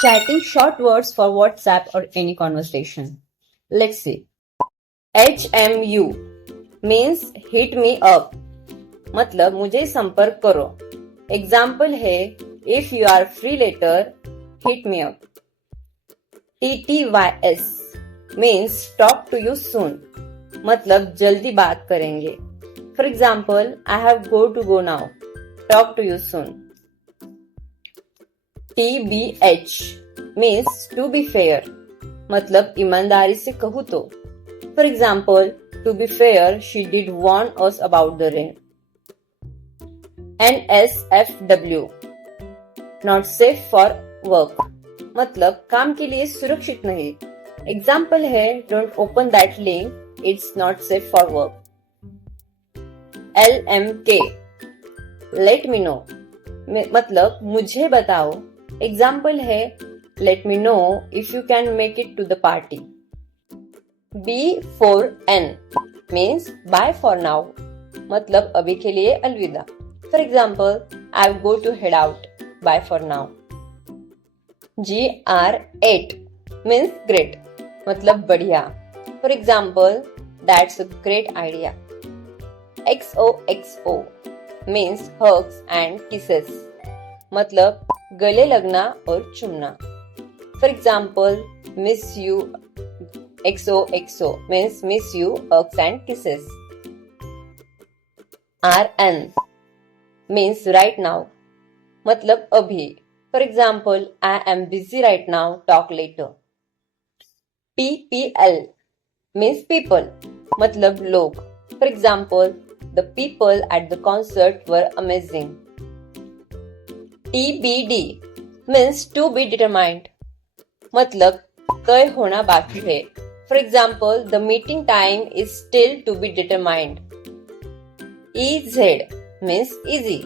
Chatting short words for WhatsApp or any conversation. Let's see. HMU means hit me up. मतलब मुझे संपर्क करो. Example है if you are free later, hit me up. TTYS means talk to you soon. मतलब जल्दी बात करेंगे. For example, I have go to go now. Talk to you soon. TBH means to be fair. मतलब ईमानदारी से कहूँ तो. For example, to be fair, she did warn us about the rain. NSFW not safe for work. मतलब काम के लिए सुरक्षित नहीं. एग्जाम्पल है don't open that link, it's not safe for work. LMK let me know मतलब मुझे बताओ. एग्जाम्पल है let me know if you can make it to the party. B4N means bye for now मतलब अभी के लिए अलविदा. For example, I go to head out. Bye for now. GR8 means great मतलब बढ़िया. For example, that's a great idea. XOXO means hugs and kisses मतलब गले लगना और Chumna. For example, miss you XOXO means miss you hugs and kisses. RN means right now मतलब अभी. For example, I am busy right now, talk later. PPL means people मतलब लोग. For example, the people at the concert were amazing. TBD means to be determined मतलब तय होना बाकी है. For example, the meeting time is still to be determined. EZ means easy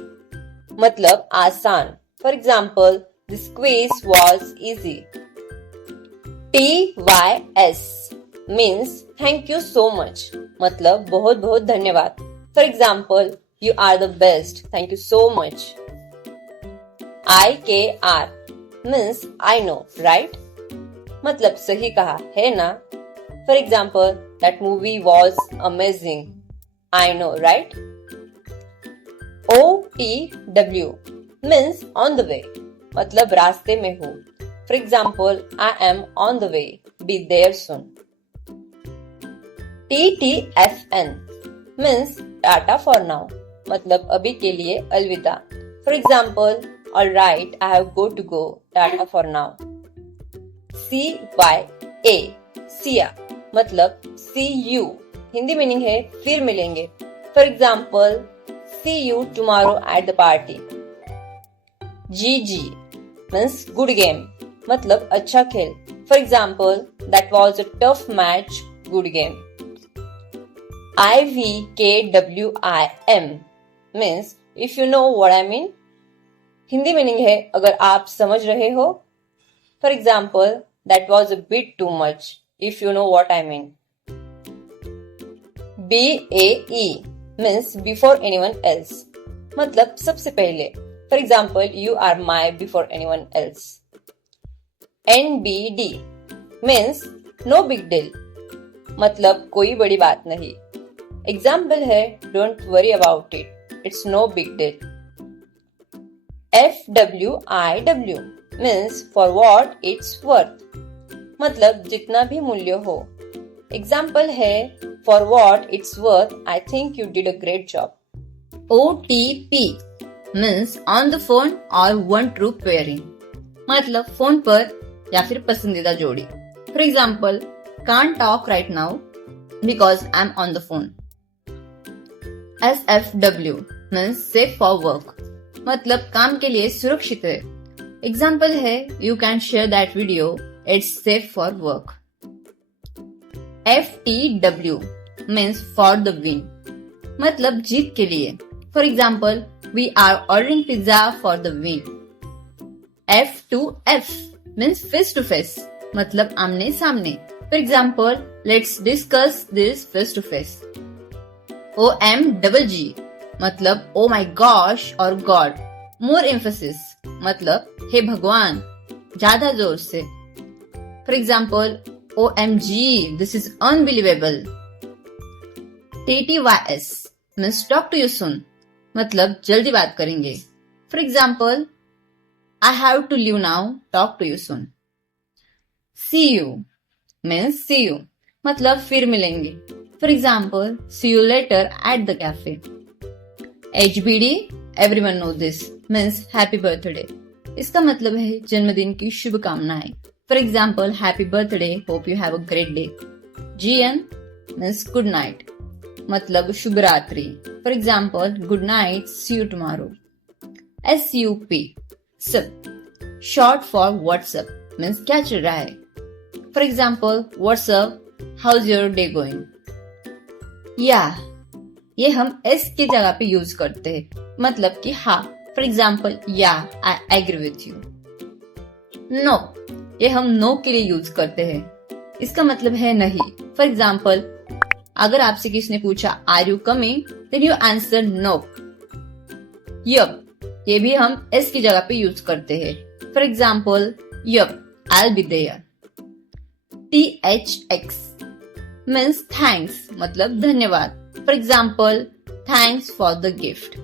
मतलब आसान. For example, this quiz was easy. TYS means thank you so much मतलब बहुत बहुत धन्यवाद. For example, you are the best. Thank you so much. IKR means I know, right? मतलब सही कहा है ना. For example, that movie was amazing. I know, right? OTW means on the way मतलब रास्ते में हूँ. For example, I am on the way. Be there soon. TTFN means Tata for now मतलब अभी के लिए अलविदा. For example, alright, I have go to go. Tata for now. CYA Siya मतलब see you. हिंदी मीनिंग है फिर मिलेंगे. For example, see you tomorrow at the party. GG means good game मतलब अच्छा खेल. For example, that was a tough match, good game. IVKWIM means if you know what I mean. Hindi meaning है अगर आप समझ रहे हो. For example, that was a bit too much, if you know what I mean. BAE means before anyone else मतलब सबसे पहले. For example, you are my before anyone else. NBD means no big deal मतलब कोई बड़ी बात नहीं. Example है don't worry about it, it's no big deal. FWIW means for what it's worth मतलब जितना भी मूल्य हो. एग्जाम्पल है for what it's worth, I think you did a great job. OTP means on the phone or one true pairing मतलब phone पर या फिर पसंदीदा जोड़ी. For example, can't talk right now because I'm on the phone. SFW means safe for work मतलब काम के लिए सुरक्षित है. एग्जाम्पल है you can share that video, it's safe for work. FTW means for the win मतलब जीत के लिए. For example, we are ordering pizza for the win. F2F means face to face मतलब आमने सामने. For example, let's discuss this face to face. OMGG मतलब oh my gosh और God. More emphasis मतलब हे भगवान. ज्यादा जोर से. For example, OMG, this is unbelievable. TTYS means talk to you soon. मतलब जल्दी बात करेंगे. For example, I have to leave now, talk to you soon. See you means see you. मतलब फिर मिलेंगे. For example, see you later at the cafe. HBD, everyone knows this, means happy birthday. इसका मतलब है जन्मदिन की शुभकामनाएं. For example, happy birthday, hope you have a great day. GN means good night, मतलब शुभ रात्रि. For example, good night, see you tomorrow. SUP, SUP, short for WhatsApp, means क्या चल रहा है. For example, WhatsApp, how's your day going. या ये हम S की जगह पे यूज करते हैं, मतलब कि हाँ. फॉर एग्जाम्पल, या I agree with you. No, ये हम नो के लिए यूज करते हैं. इसका मतलब है नहीं. फॉर एग्जाम्पल, अगर आपसे किसी ने पूछा are you coming, then you answer no. Yup, ये भी हम एस की जगह पे यूज करते हैं. For example, yup, I will be there. THX means thanks, मतलब धन्यवाद. For example, thanks for the gift.